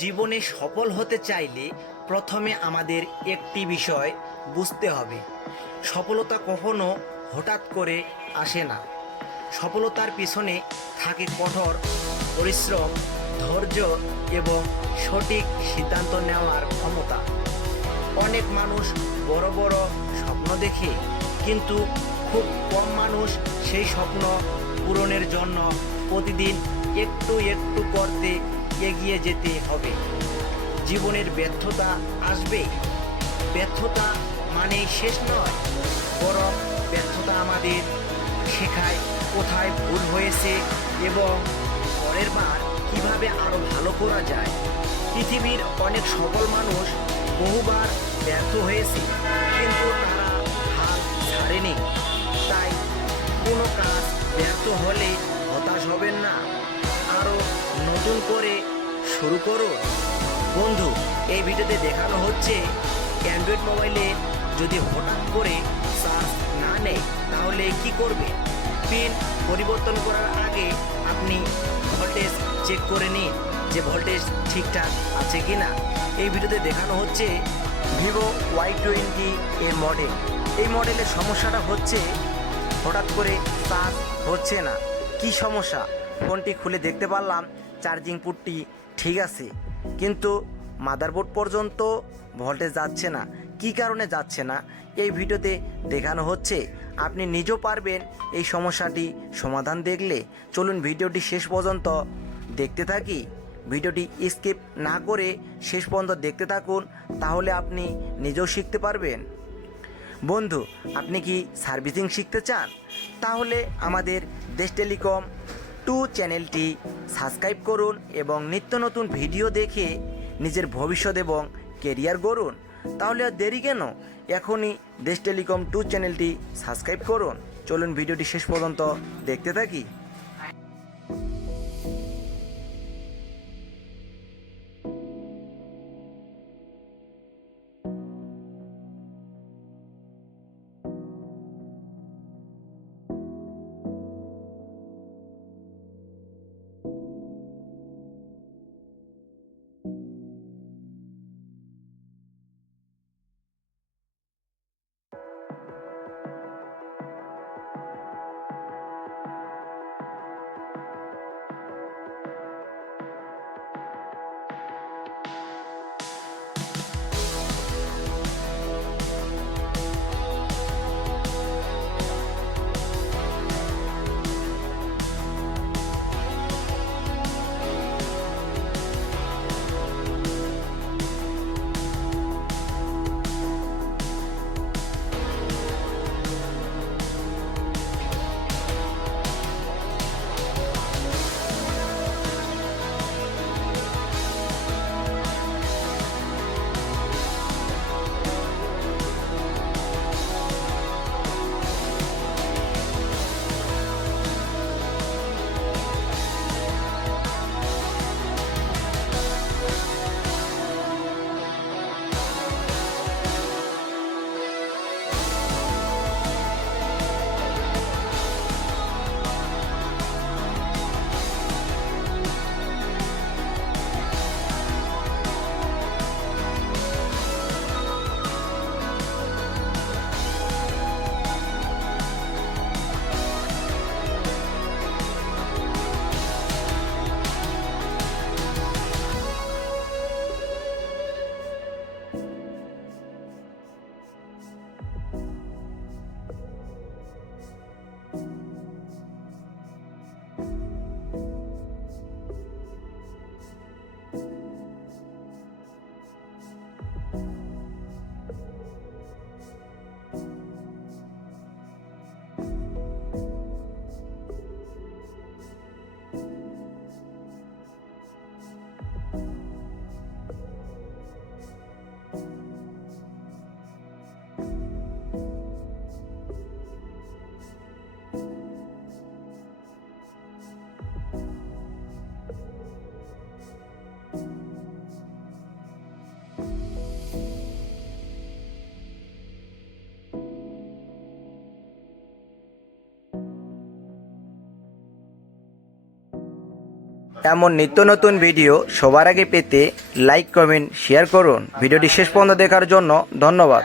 জীবনে সফল হতে চাইলে প্রথমে আমাদের একটি বিষয় বুঝতে হবে। সফলতা কখনো হঠাৎ করে আসে না। সফলতার পিছনে থাকে কঠোর পরিশ্রম, ধৈর্য এবং সঠিক সিদ্ধান্ত নেওয়ার ক্ষমতা। অনেক মানুষ বড় বড় স্বপ্ন দেখে, কিন্তু খুব কম মানুষ সেই স্বপ্ন পূরণের জন্য প্রতিদিন একটু একটু করতে এগিয়ে যেতে হবে। জীবনের ব্যর্থতা আসবে, ব্যর্থতা মানেই শেষ নয়, বরং ব্যর্থতা আমাদের শেখায় কোথায় ভুল হয়েছে এবং পরের বার কিভাবে আরো ভালো করা যায়। পৃথিবীর অনেক সফল মানুষ বহুবার ব্যর্থ হয়েছে, কিন্তু তারা হাল ছাড়েনি। তাই কোনো কাজ ব্যর্থ হলে হতাশ হবেন না, আরো নতুন করে শুরু করুন। বন্ধু, এই ভিডিওতে দেখানো হচ্ছে অ্যান্ড্রয়েড মোবাইলে যদি হঠাৎ করে চার্জ না নেয় তাহলে কি করবে। পিন পরিবর্তন করার আগে আপনি ভোল্টেজ চেক করে নিন যে ভোল্টেজ ঠিকঠাক আছে কি না। এই ভিডিওতে দেখানো হচ্ছে ভিভো Y20 এর মডেল। এই মডেলের সমস্যাটা হচ্ছে হঠাৎ করে চার্জ হচ্ছে না। কি সমস্যা? ফোনটি খুলে দেখতে পারলাম চার্জিং পোর্টটি ঠিক আছে, কিন্তু মাদারবোর্ড পর্যন্ত ভোল্টেজ যাচ্ছে না। কি কারণে যাচ্ছে না এই ভিডিওতে দেখানো হচ্ছে। আপনি নিজেও পারবেন এই সমস্যাটি সমাধান দেখলে। চলুন ভিডিওটি শেষ পর্যন্ত দেখতে থাকি। ভিডিওটি স্কিপ না করে শেষ পর্যন্ত দেখতে থাকুন, তাহলে আপনি নিজেও শিখতে পারবেন। বন্ধু, আপনি কি সার্ভিসিং শিখতে চান? তাহলে আমাদের দেশ টেলিকম 2 চ্যানেলটি সাবস্ক্রাইব করুন এবং নিত্য নতুন ভিডিও দেখে নিজের ভবিষ্যৎ এবং কেরিয়ার গড়ুন। তাহলে আর দেরি কেন, এখনই দেশ টেলিকম 2 চ্যানেলটি সাবস্ক্রাইব করুন। চলুন ভিডিওটি শেষ পর্যন্ত দেখতে থাকি। এমন নিত্য নতুন ভিডিও সবার আগে পেতে লাইক কমেন্ট শেয়ার করুন। ভিডিওটি শেষ পর্যন্ত দেখার জন্য ধন্যবাদ।